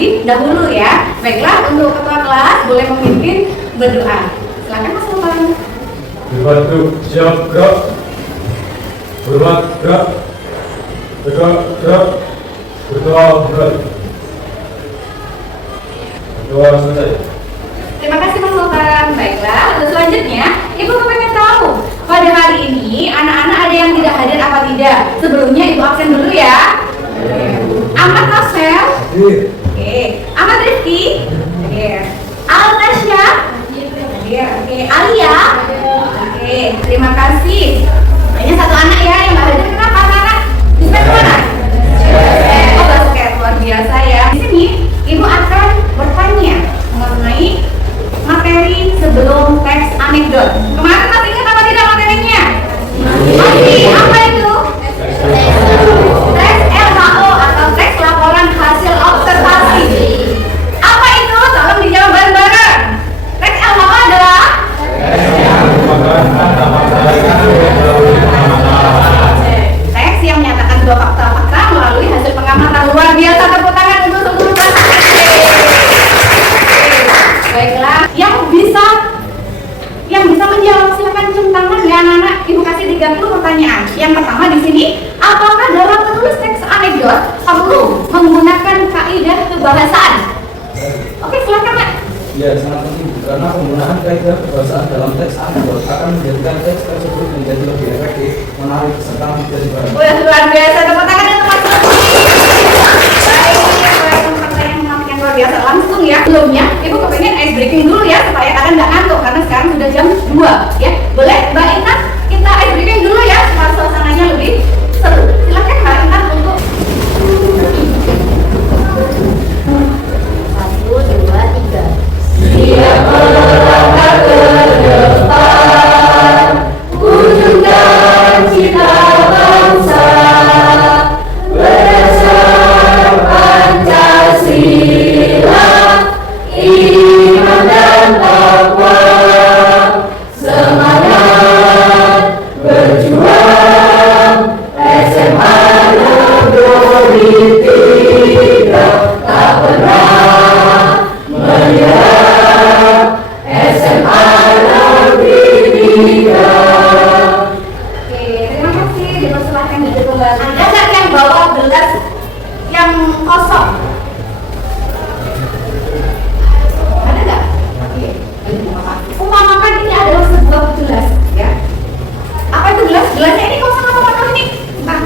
terlebih dahulu ya. Baiklah, untuk ketua kelas boleh memimpin berdoa. Silakan Mas Sultan. Berbatu siap gerak, hormat gerak, tegak gerak, berdoa mulai. Berdoa selesai. Terima kasih Mas Sultan. Baiklah, untuk selanjutnya Ibu pengen tahu pada hari ini anak-anak ada yang tidak hadir apa tidak? Sebelumnya Ibu absen dulu ya. Ahmad Nasel. Oke. Ahmad Rifki. Hadir. Al-Tasya. Hadir. Oke. Alia. Oke. Terima kasih. Hanya satu anak ya yang nggak hadir. Kenapa anak-anak? Dispen kemana? Oh, basket. Luar biasa ya. Di sini Ibu akan bertanya mengenai materi sebelum teks anekdot. Kemarin masih ingat apa tidak materinya? Masih. Apa itu? Teks LHO atau teks laporan hasil observasi. Apa itu? Tolong dijawab bareng-bareng. Teks LHO adalah teks yang menyatakan dua fakta-fakta melalui hasil pengamatan. Luar biasa, tepuk tangan untuk seluruh kelas. Baiklah, yang bisa menjawab silakan cium tangan ya anak-anak. Ibu kasih 30 pertanyaan. Yang pertama di sini, apakah dalam menulis teks anekdot perlu menggunakan kaidah kebahasaan? Oke, silakan Pak. Ya, sangat penting karena penggunaan kaidah kebahasaan dalam teks anekdot akan menjadikan teks tersebut menjadi lebih efektif, menarik, serta mudah dipahami. Wah, luar biasa, tepuk tangan untuk Mas Lutfi. Baik, pertanyaan yang luar biasa langsung ya. Sebelumnya, Ibu kepengen ice breaking dulu ya supaya kalian nggak ngantuk karena sekarang sudah jam 2 ya. Boleh Mbak Intan kita ice breaking dulu ya supaya suasananya lebih seru. Silakan Mbak Intan untuk 1, 2, 3. Siap melangkah ke depan, wujudkan cita bangsa berdasar Pancasila, iman dan takwa, semangat berjuang, SMA Negeri 3 tak pernah menyerah, SMA Negeri 3. Oke, terima kasih. Dipersilahkan duduk kembali. Ada nggak yang bawa gelas yang kosong? Ada nggak? Oke, umpamakan ini adalah sebuah gelas, ya. Apa itu gelas? Gelasnya ini kosong atau penuh ini? Nah.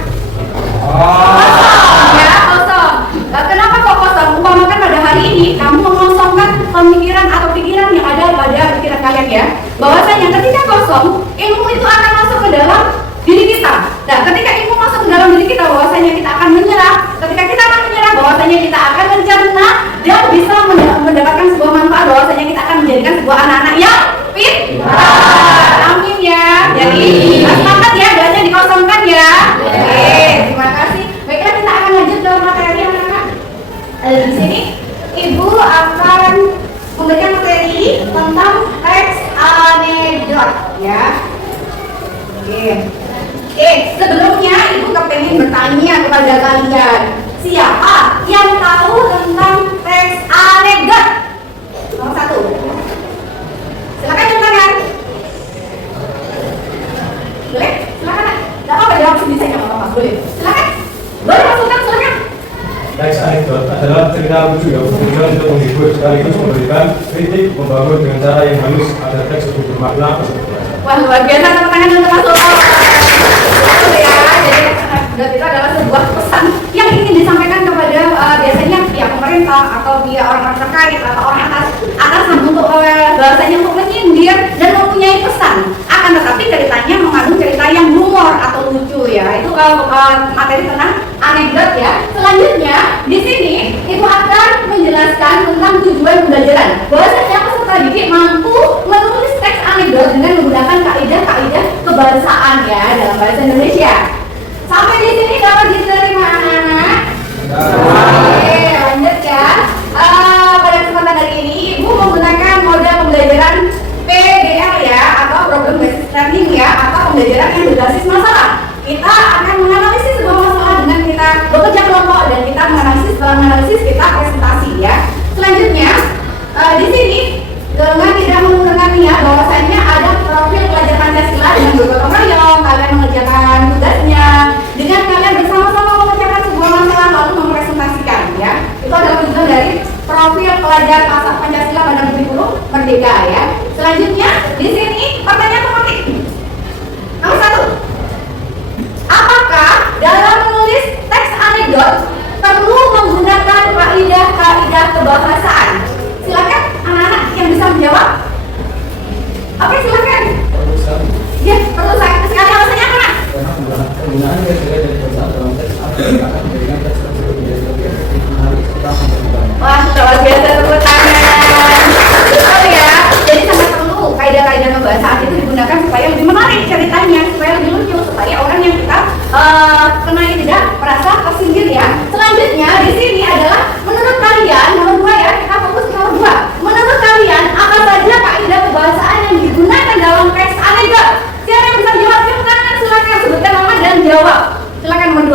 Kosong, ya kosong. Kenapa kok kosong? Umpamakan pada hari ini kamu mengosongkan pemikiran atau pikiran yang ada pada pikiran kalian ya. Bahwasanya ketika kosong, ilmu itu akan masuk ke dalam diri kita. Nah, ketika ilmu masuk ke dalam diri kita, bahwasanya kita akan menyerah. Ketika kita akan menyerah, bahwasanya kita akan mencerna dan bisa mendapatkan sebuah manfaat, bahwasanya kita akan menjadikan sebuah anak-anak yang pintar. Amin ya. Jadi, semangat ya, gelasnya dikosongkan ya. Oke, terima kasih. Baiklah, kita akan lanjut ke materi anak-anak. Di sini Ibu akan memberikan materi tentang teks anekdot ya. Oke, sebelumnya Ibu kepengen bertanya kepada kalian, siapa yang tahu tentang teks anekdot? Nomor 1. Silakan cium tangan. Boleh? Silakan. Tidak apa-apa, jawab sendiri saja, nggak apa-apa. Boleh. Silakan. Boleh masukkan, silakan. Teks anekdot adalah cerita lucu yang bertujuan untuk menghibur sekaligus memberikan kritik, membangun dengan cara yang halus agar teks lebih bermakna. Wah, luar biasa, tepuk tangan untuk Mas Sultan. Ya, jadi anekdot itu adalah sebuah pesan yang ingin disampaikan kepada biasanya pihak pemerintah atau pihak orang-orang terkait atau orang atasan untuk bahasanya untuk menyindir dan mempunyai pesan. Akan tetapi ceritanya mengandung cerita yang humor atau lucu ya. Itu materi tentang anekdot ya. Selanjutnya di sini Ibu akan menjelaskan tentang tujuan pembelajaran. Bahwasanya peserta didik mampu menulis teks anekdot dengan menggunakan kaidah-kaidah kebangsaan ya dalam bahasa Indonesia. Sampai di sini dapat diterima anak-anak? Oke, lanjut ya. Pada kesempatan hari ini Ibu menggunakan model pembelajaran PBL ya, atau Problem Based Learning ya, atau pembelajaran yang berbasis masalah. Kita akan menganalisis sebuah masalah dengan kita bekerja kelompok dan kita menganalisis, setelah menganalisis kita presentasi ya. profil pelajar Pancasila pada kurikulum Merdeka ya. Selanjutnya di sini pertanyaan tematik. Nomor 1. Apakah dalam menulis teks anekdot perlu menggunakan kaidah-kaidah kebahasaan? Silakan anak-anak yang bisa menjawab. Oke, silakan. Perlu sekali. Ya, perlu sekali. Alasannya apa, Nak? Karena penggunaan kaidah dan kebahasaan dalam teks akan menjadikan teks tersebut menjadi lebih efektif, menarik, serta mempermudah. Wah, luar biasa, tepuk tangan. Betul ya. Jadi sangat perlu kaidah-kaidah kebahasaan itu digunakan supaya lebih menarik ceritanya, supaya lebih lucu, supaya orang yang kita kenal tidak merasa tersindir ya. Selanjutnya di sini adalah menurut kalian nomor 2 ya, kita fokus ke nomor 2. Menurut kalian apa saja kaidah kebahasaan yang digunakan dalam teks anekdot? Siapa yang bisa jawab? Silakan, silakan sebutkan nama dan jawab. Silakan nomor 2.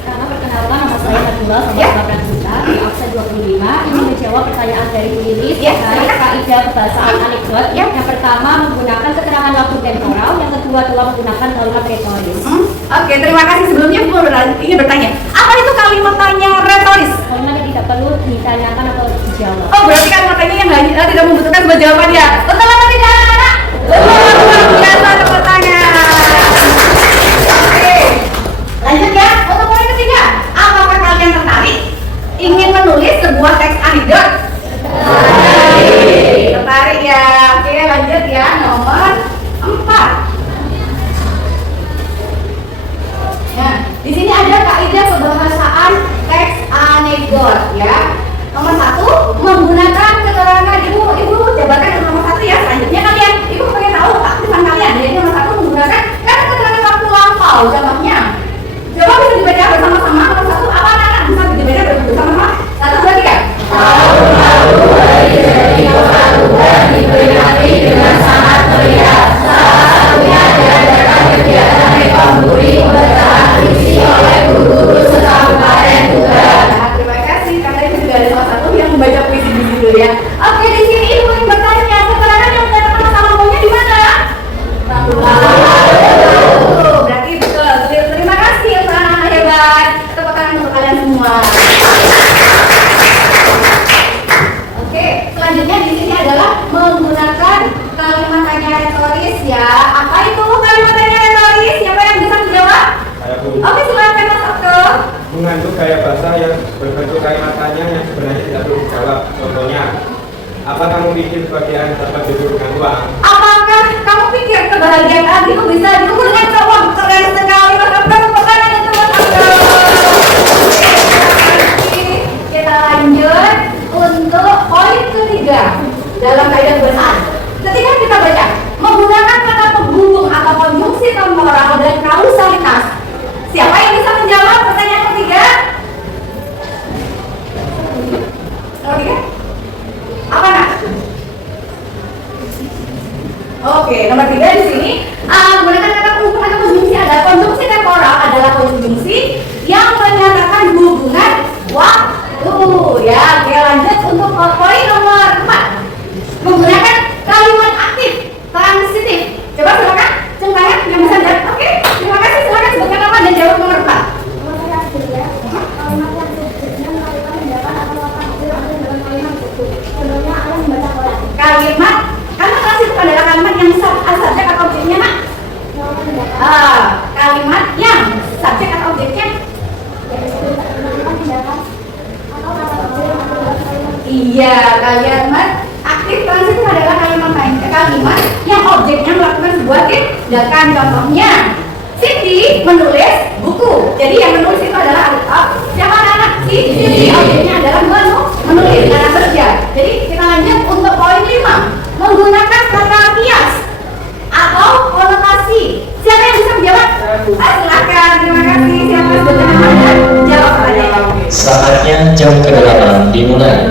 Karena perkenalkan nama saya Fatula sama Bapak Putra di absen 25 ini menjawab pertanyaan dari penulis terkait kaidah kebahasaan anekdot. Yang pertama menggunakan keterangan lagu temporal, yang kedua adalah menggunakan kalimat retoris. Oke, terima kasih. Sebelumnya Bu ingin bertanya, apa itu kalimat tanya retoris? Kalimat yang tidak perlu ditanyakan atau dijawab. Oh, berarti kalimatnya yang tidak membutuhkan sebuah jawaban ya? Betul atau tidak, anak-anak? Betul, luar biasa, tepuk tangan. Oke, lanjut ya. Untuk poin ketiga, apakah kalian tertarik ingin menulis sebuah teks anekdot? Tertarik ya? Oke, lanjut ya. Nomor 4. Nah, di sini ada kaidah kebahasaan teks anekdot ya. Nomor 1, menggunakan keterangan ibu jabarkan yang nomor 1 ya. Selanjutnya kalian, ibu pengen tahu aktifan kalian. Jadi nomor 1 menggunakan kan keterangan waktu lampau jamaknya. Coba bisa dibaca bersama-sama. Nomor 1 apa anak-anak bisa dibaca bersama-sama? 1, 2, 3. Tahun-tahun 2022 diperingati dengan sangat meriah. Salah satunya diadakan kegiatan rekamburi bertahan diisi oleh guru-guru sekabupaten juga. Nah, terima kasih karena itu juga ada salah satu yang membaca puisi di situ ya. Oke, di sini ibu ingin bertanya, keterangan yang menyatakan masa lampaunya di mana? Berarti betul. Terima kasih untuk anak-anak hebat. Tepuk tangan untuk kalian semua. Oke, selanjutnya di sini adalah menggunakan kalimat tanya retoris ya. Apa itu kalimat tanya retoris? Siapa yang bisa menjawab? Saya pun Oke, silakan Mas Okto. mengandung gaya bahasa yang berbentuk kalimat tanya yang sebenarnya tidak perlu dijawab. Contohnya, apa kamu bikin sebagian dapat tidur dengan uang? Apakah kamu pikir kebahagiaan itu bisa diukur dengan uang? Keren sekali Mas Okto. Tepuk tangan untuk Mas Okto. Kita lanjut untuk poin ketiga dalam kaidah kebahasaan. Ketika kita baca menggunakan kata penghubung atau konjungsi temporal dan kausalitas, siapa yang bisa menjawab pertanyaan ketiga? Nomor 3? Apa nak? Oke, nomor 3 di sini menggunakan kata penghubung atau konjungsi. Ada konjungsi temporal adalah konjungsi yang menyatakan hubungan waktu ya. Oke, lanjut untuk poin nomor 4. Menggunakan kalimat aktif transitif. Coba silakan centangnya yang bisa jawab. Oke, terima kasih. Silakan sebutkan nama dan jawab nomor 4. Kalimat karena transitif adalah kalimat yang subjek atau objeknya nak? Kalimat yang subjek atau objeknya? Iya, kalimat aktif transitif adalah kalimat yang objeknya melakukan sebuah tindakan. Contohnya, Siti menulis buku. Jadi yang menulis itu adalah siapa anak? Siti. Objeknya adalah menulis anak kerja. Jadi kita lanjut untuk poin 5. Menggunakan kata kias atau konotasi. Siapa yang bisa menjawab? Silakan. Terima kasih. Siapa yang sudah ada? Jawab pertanyaannya. Saatnya jam ke-8 dimulai.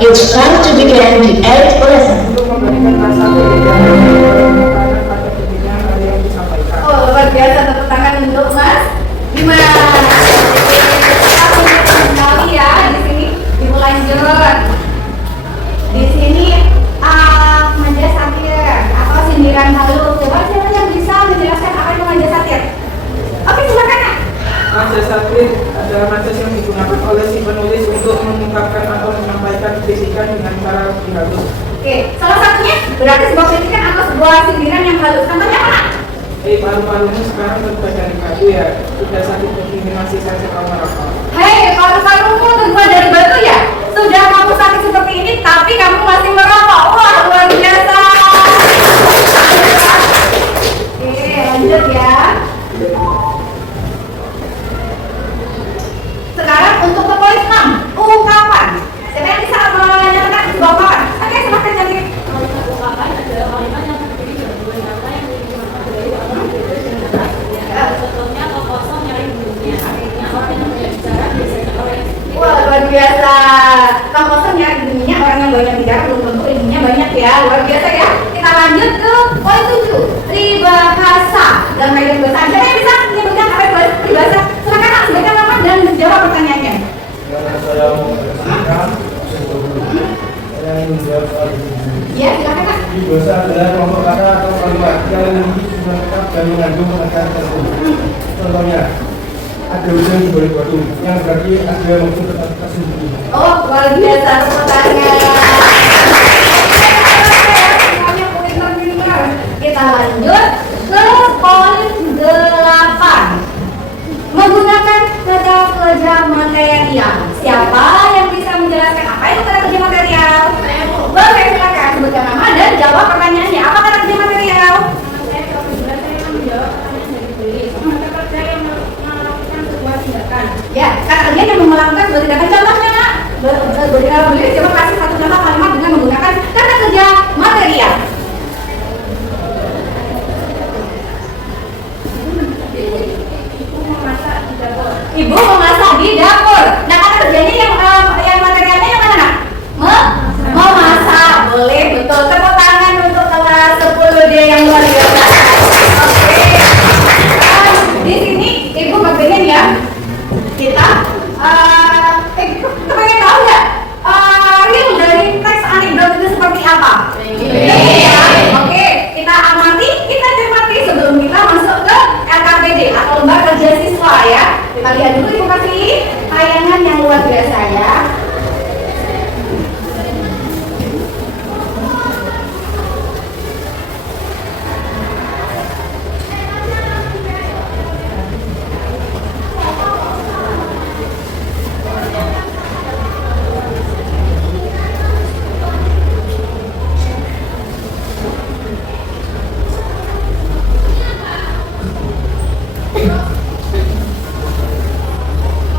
It's time to begin the 8th lesson. Oh, luar biasa, tepuk tangan untuk Mas Dimas. Sekali ya di sini dimulai lanjut. Di sini manja satir atau sindiran halus. Coba siapa yang bisa menjelaskan apa itu manja satir? Oke, silakan Kak. Manja satir adalah manja yang digunakan oleh si penulis untuk mengungkapkan atau menyampaikan kritikan dengan cara lebih halus. Oke, salah satunya berarti sebuah kritikan atau sebuah sindiran yang halus. Contohnya mana? Paru-paru ini sekarang terbuat dari batu ya, sudah sakit diskriminasi saya kamu apa? Hei, paru-parumu terbuat dari batu ya? Sudah kamu sakit seperti ini, tapi kamu masih merokok. Wah, luar biasa. Oke, lanjut ya. Sekarang untuk ke poin 6, ungkapan. Siapa yang bisa menyatakan sebuah ungkapan? Oke, silahkan cantik. Ungkapan adalah kalimat yang terdiri dari dua kata yang digunakan dari orang berbeda dengan kata. Contohnya atau kosong nyari bunyinya. Artinya orang yang banyak bicara biasanya orang yang Wah, luar biasa. Kang Kosong nyari bunyinya, orang yang banyak bicara belum tentu ilmunya banyak ya. Luar biasa ya. Kita lanjut ke poin 7, peribahasa. Dalam kaidah bahasa, siapa yang bisa menyebutkan apa itu peribahasa? Silakan Kak, sebutkan nama dan jawab pertanyaannya. Karena saya mau menjelaskan, saya ingin menjawab soal ini. Ya, silakan Kak. Peribahasa adalah kelompok kata atau kalimat yang memiliki sumber lengkap dan mengandung pengertian tersebut. Contohnya, ada hujan di balik batu, yang berarti ada maksud tersendiri. Oh, luar biasa pertanyaannya. Semuanya pintar-pintar. Kita lanjut ke poin 8. Menggunakan kata kerja material. Siapa yang bisa menjelaskan apa itu kata kerja material? Boleh, silakan sebutkan nama dan jawab pertanyaannya. Apa kata kerja material? saya kebetulan saya menjawab pertanyaan dari tulis. Kata kerja yang melakukan sebuah tindakan. Ya, kata kerja yang melakukan sebuah tindakan. Contohnya Nak, beri coba kasih satu contoh kalimat dengan menggunakan kata kerja material. Ibu memasak di dapur. Nah, kata kerjanya yang materialnya yang mana Nak? Memasak. Boleh, betul. Tepuk tangan untuk kelas 10D yang luar biasa. Oke. Di sini Ibu kepengen ya kita kepengen tahu nggak real dari teks anekdot itu seperti apa? Iya. Oke, kita amati, kita cermati sebelum kita masuk ke LKPD atau lembaga kerja siswa ya. Kita lihat dulu Ibu kasih tayangan yang luar biasa ya.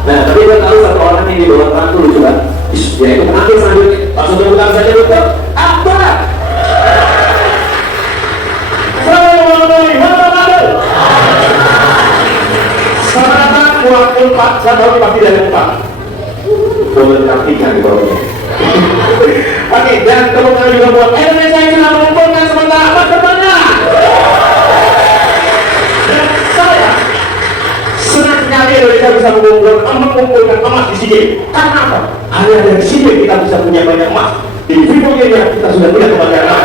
Nah, tapi kan tahu satu orang yang di bawah terang itu lucu kan? Yaitu pengantin selanjutnya. Langsung tepuk tangan saja dokter. Apa? Saratan wakil Pak, saya tahu pasti dari Pak. Boleh praktikan di bawahnya. Oke, dan tepuk tangan juga buat Indonesia yang telah mengumpulkan sementara apa temannya. Dan saya senang sekali Indonesia bisa mengumpulkan emas di SEA Games. Karena apa? Hanya dari SEA Games kita bisa punya banyak emas. Di Vivo Games kita sudah punya kebahagiaan emas.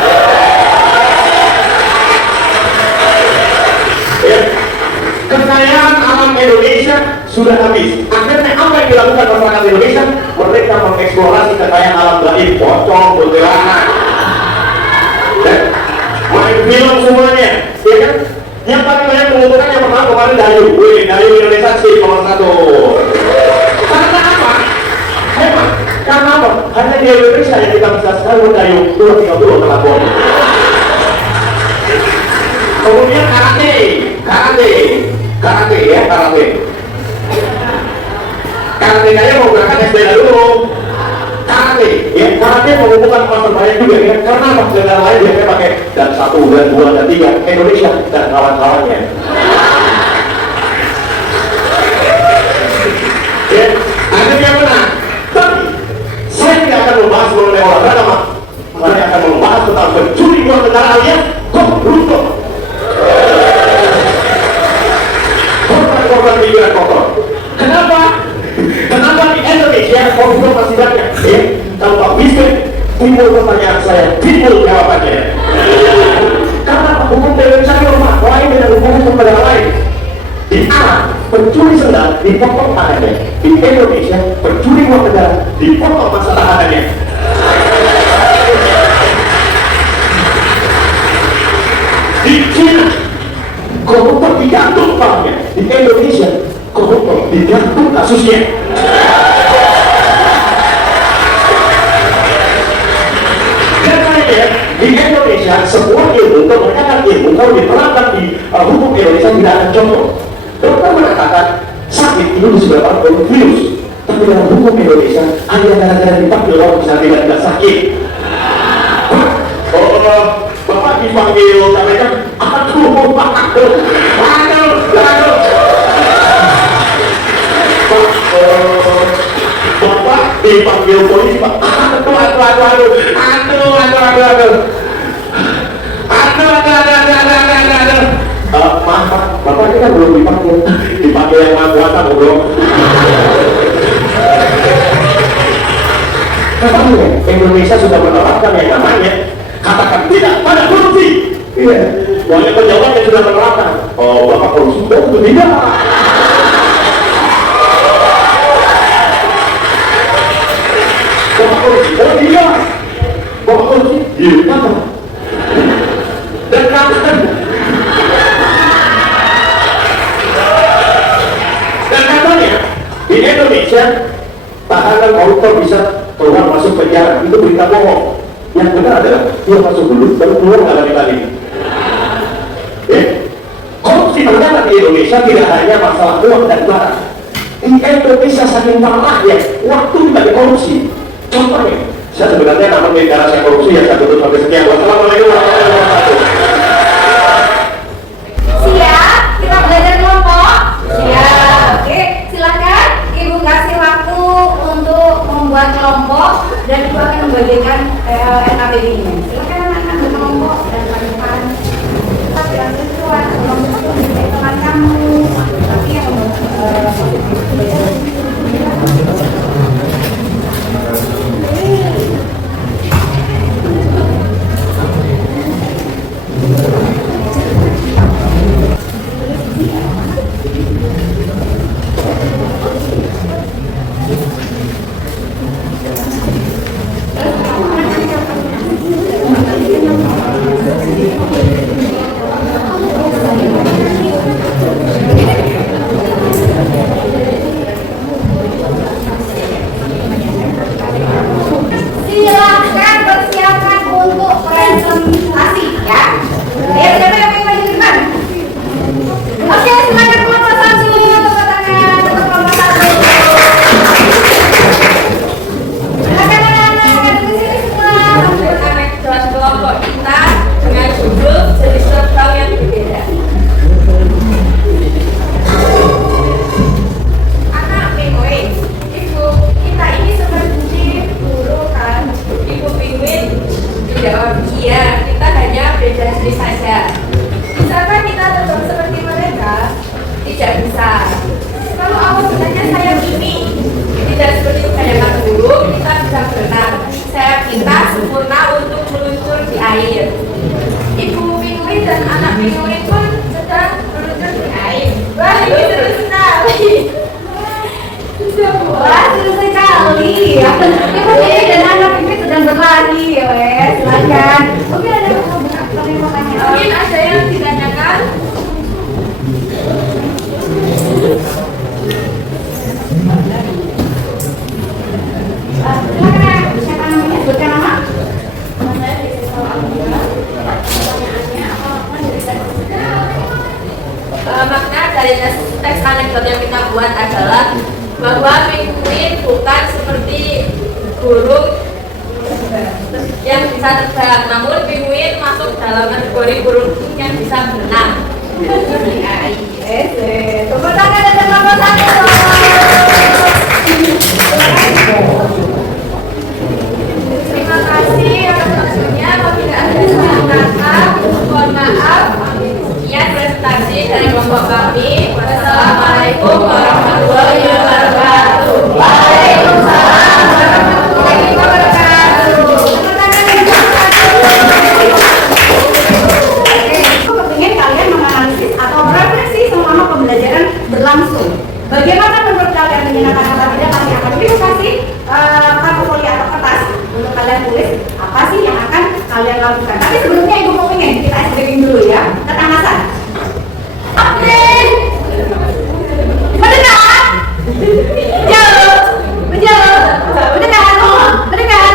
Ya. Kekayaan alam Indonesia sudah habis. Akhirnya apa yang dilakukan masyarakat Indonesia? Mereka mengeksplorasi kekayaan alam gaib, pocong, kuntilanak, main film semuanya, ya kan? Yang paling banyak menguntungkan yang pertama kemarin Dayu. Dayu Indonesia sih nomor 1. Karena apa? Hebat. Karena apa? Hanya di Indonesia yang kita bisa sekali Dayu 230 pelabur. Kemudian karate ya, karate. Karate saya mau berangkat SD dulu. Karate, ya karate mengumpulkan emas terbanyak juga ya. Karena apa? Negara lain biasanya pakai dan 1, dan 2, dan 3. Indonesia dan kawan-kawannya. Ya, akhirnya menang. Tapi saya tidak akan membahas mengenai olahraga, Pak. Saya akan membahas tentang pencuri uang negara alias koruptor. Korban pikiran kotor. Kenapa? Kenapa di Indonesia koruptor masih banyak? Ya, kalau Pak Wisnu timbul pertanyaan saya, timbul jawabannya. Karena hukum Indonesia normal lain dengan hukum negara lain. Di Arab, pencuri sendal dipotong tangannya. Di Indonesia dipotong masa tahanannya. Di China koruptor digantung Paknya. Di Indonesia koruptor digantung kasusnya. Di Indonesia sebuah ilmu, kebanyakan ilmu kalau diterapkan di hukum Indonesia tidak akan contoh. Dokter mengatakan sakit itu disebabkan oleh virus, tapi dalam hukum Indonesia hanya gara-gara dipanggil orang bisa tidak sakit. Bapak dipanggil KPK, Bapak dipanggil polisi, Pak. Maaf Pak, Bapak ini kan belum dipanggil yang maha kuasa, bro. Indonesia sudah menerapkan yang namanya katakan tidak pada korupsi. Iya, banyak pejabat yang sudah menerapkan. Oh, Bapak korupsi, betul tidak? Bapak korupsi, oh iya. Bapak korupsi, iya, apa? Dan katanya di Indonesia tahanan koruptor bisa keluar masuk penjara, itu berita bohong. Yang benar adalah dia masuk dulu baru keluar mengalami kali ini. Korupsi ternyata di Indonesia tidak hanya masalah uang dan barang. Di Indonesia saking parahnya waktu tidak dikorupsi. Contohnya, saya sebenarnya nama negara saya korupsi yang saya tutup sampai sekian. Wassalamualaikum warahmatullahi wabarakatuh. Siap, kita belajar kelompok. Siap, oke. Silakan Ibu kasih waktu untuk membuat kelompok dan Ibu akan membagikan NKBD-nya. Silakan anak-anak berkelompok dan teman-teman. Kita belajar keluar kelompok itu teman kamu. Tapi yang silakan persiapkan untuk presentasi ya. Ya, siapa yang ingin maju di depan? Oke, silakan kelompok satu, tepuk tangan untuk kelompok satu. Silakan anak-anak di sini semua. Anak kelas kelompok kita dengan judul jenis terbang yang berbeda. Anak penguin, Ibu, kita ini seperti guru kan? Ibu Pinguin menjawab, iya, kita hanya beda jenis saja. Bisakah kita terbang seperti mereka? Tidak bisa. Kalau awal sebenarnya saya ini, Tidak seperti kebanyakan burung, kita bisa berenang. Sayap kita sempurna untuk meluncur di air. Ibu penguin dan anak penguin pun sedang meluncur di air. Wah, ini seru sekali. Wah, seru sekali. Ibu penguin dan anak penguin sedang berlari, ya wes. Silakan. Mungkin ada yang mau pertanyaan. Mungkin ada yang ditanyakan. Silakan. Siapa namanya? Sebutkan nama. Makna dari teks anekdot yang kita buat adalah bahwa penguin bukan seperti burung yang bisa terbang, namun penguin masuk dalam kategori burung yang bisa berenang. Tepuk tangan untuk kelompok satu. Terima kasih atas waktunya. Apabila ada salah kata, mohon maaf. Sekian presentasi dari kelompok kami. Wassalamualaikum warahmatullahi wabarakatuh. Waalaikumsalam warahmatullahi wabarakatuh. Tepuk tangan untuk kelompok satu. Oke, aku kepingin kalian menganalisis atau lakukan. Tapi sebelumnya Ibu mau pengen kita ice breaking dulu ya, ketanasan. Oke. Mendengar? Menjauh. Menjauh. Mendengar. Mendengar.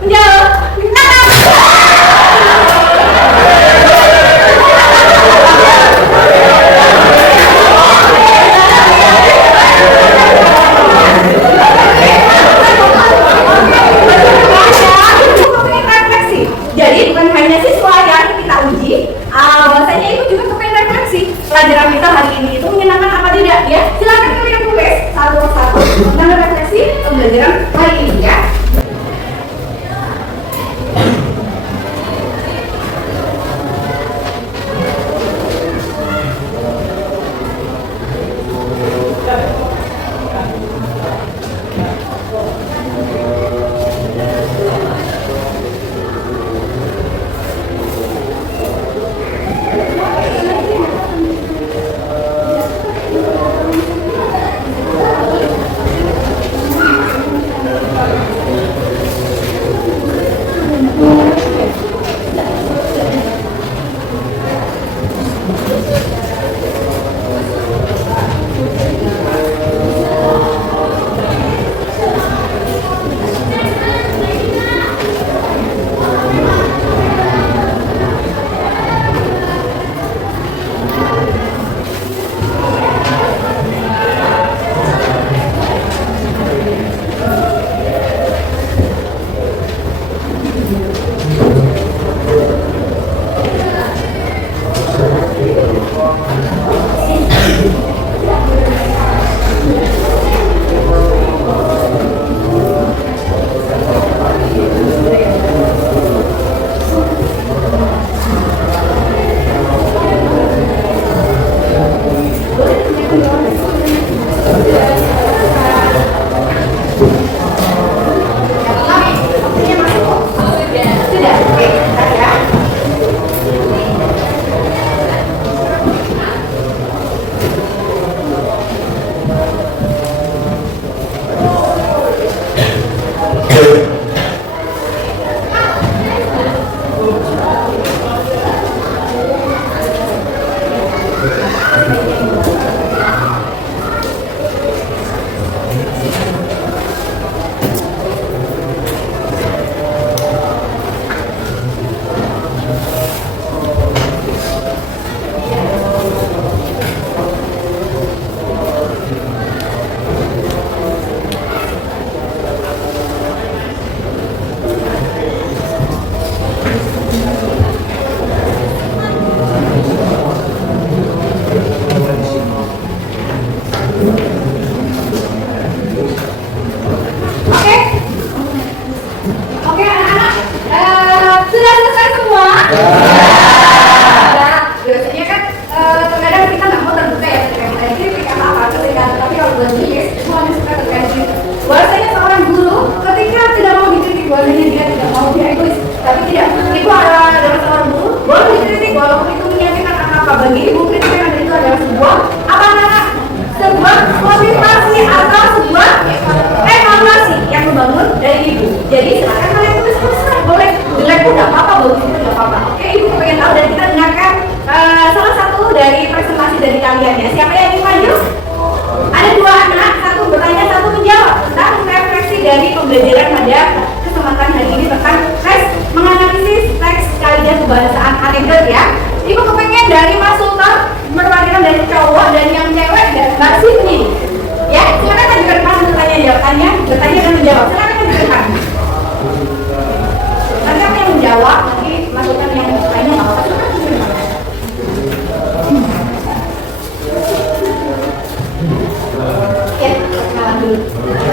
Menjauh. Jadi bukan hanya siswa yang kita uji, bahwasanya itu juga kepengen refleksi. Pelajaran kita hari ini itu menyenangkan apa tidak ya? Silakan kalian tulis satu persatu tentang refleksi pembelajaran hari ini ya.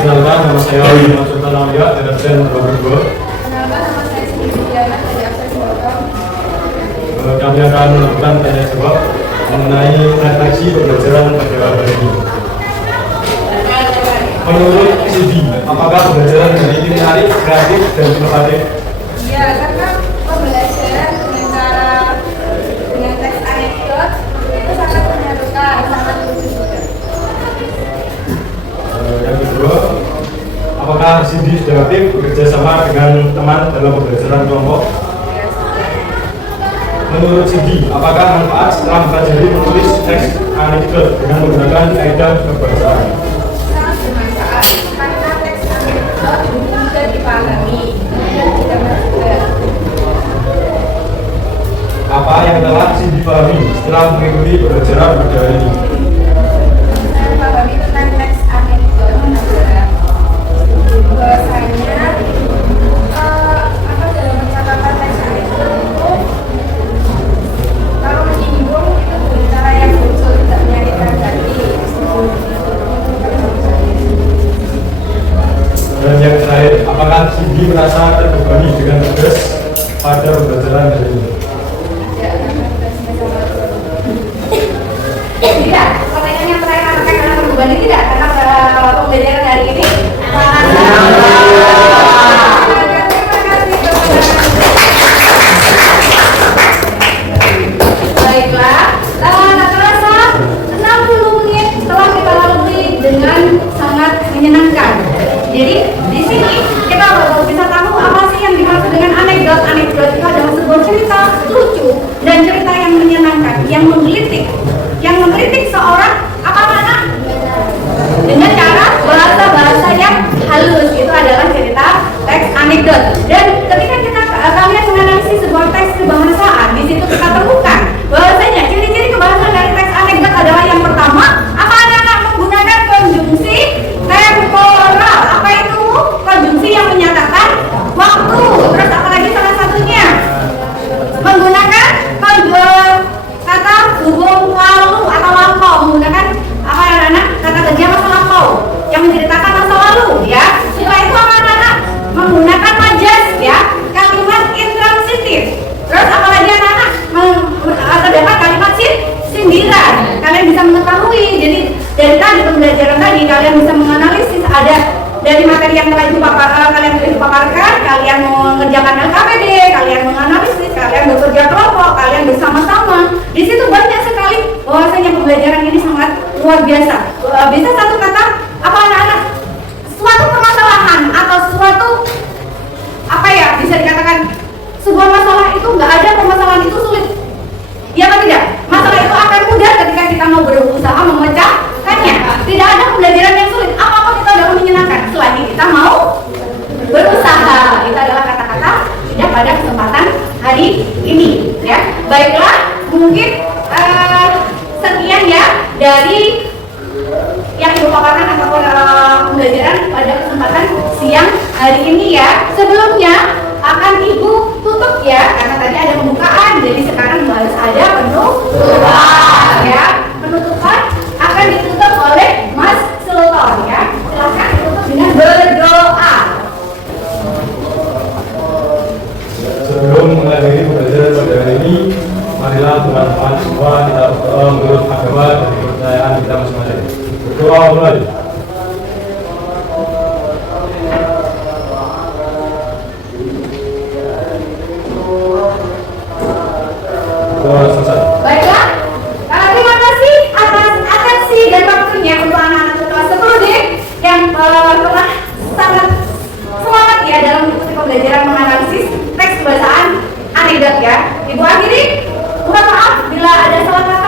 Perkenalkan, nama saya Imam Sultan Aulia, dari absen nomor 2. Perkenalkan, nama saya Siti Diana, dari absen nomor 2. Kami akan melakukan tanya jawab mengenai refleksi pembelajaran pada hari ini. Menurut CD, apakah pembelajaran hari ini menarik, kreatif, dan inovatif? Ya, karena pembelajaran dengan teks anekdot itu sangat menyenangkan, sangat lucu juga. Yang kedua, apakah CD sudah aktif bekerja sama dengan teman dalam pembelajaran kelompok? Ya, Menurut Cindy, apakah manfaat setelah mempelajari menulis teks anekdot dengan menggunakan kaidah kebahasaan? Sangat bermanfaat karena teks anekdot mudah dipahami dan tidak berat. Apa yang telah Cindy pahami setelah mengikuti pembelajaran pada hari ini? Saya pahami tentang teks anekdot adalah bahwasanya dalam percakapan teks anekdot itu kalau menyinggung itu dengan cara yang lucu, tidak menyakitkan hati. Dan yang terakhir, apakah Cindy merasa terbebani dengan tugas pada pembelajaran hari ini? Tidak, pertanyaan yang terakhir apakah karena terbebani tidak karena pembelajaran hari ini. Baiklah, tak terasa 60 menit telah kita lalui dengan sangat menyenangkan. Jadi di sini kita baru bisa tahu apa sih yang dimaksud dengan anekdot. Anekdot itu adalah sebuah cerita lucu dan cerita yang menyenangkan, yang menggelitik seorang anak dengan cara bahasa yang halus. Itu adalah cerita teks anekdot. Dan ketika kalian menganalisis sebuah teks kebahasaan, di situ kita temukan bahwasanya ciri-ciri kebahasaan dari teks anekdot adalah yang pertama, anak-anak menggunakan konjungsi temporal. Apa itu? Konjungsi yang menyatakan waktu. Terus apalagi salah satunya menggunakan kata hubung lalu atau lampau, menggunakan apa anak-anak kata kerja masa lampau yang menceritakan masa lalu ya. Setelah itu anak-anak menggunakan majas ya, kalimat intransitif. Terus apalagi anak-anak terdapat kalimat sindiran. Kalian bisa mengetahui, jadi dari tadi pembelajaran tadi kalian bisa menganalisis ada dari materi yang telah kalian paparkan, kalian mengerjakan LKPD, kalian menganalisis, kalian bekerja kelompok, kalian bersama-sama. Di situ banyak sekali bahwasanya pembelajaran ini sangat luar biasa. Bisa satu kata apa anak-anak? Suatu permasalahan atau suatu apa ya bisa dikatakan sebuah masalah itu nggak ada permasalahan itu sulit. Ya atau tidak? Masalah itu akan mudah ketika kita mau berusaha memecahkannya. Tidak ada pembelajaran yang sulit. Apapun itu adalah menyenangkan selagi kita mau berusaha. Itu adalah kata-kata tidak pada kesempatan hari ini. Ya, baiklah. Mungkin sekian ya dari yang Ibu paparkan ataupun pembelajaran pada kesempatan siang hari ini ya. Sebelumnya akan Ibu tutup ya, karena tadi ada pembukaan, jadi sekarang harus ada penutupan ya. Penutupan akan ditutup oleh Mas Sultan ya. Silakan ditutup dengan berdoa. Sebelum mengakhiri pembelajaran pada hari ini, marilah teman-teman semua kita menurut agama dan kepercayaan kita masing-masing. Berdoa mulai. Selesai. Baiklah, terima kasih atas atensi dan waktunya untuk anak-anak kelas 10D yang telah sangat semangat ya dalam mengikuti pembelajaran menganalisis teks bahasaan anekdot ya. Ibu akhiri, mohon maaf bila ada salah kata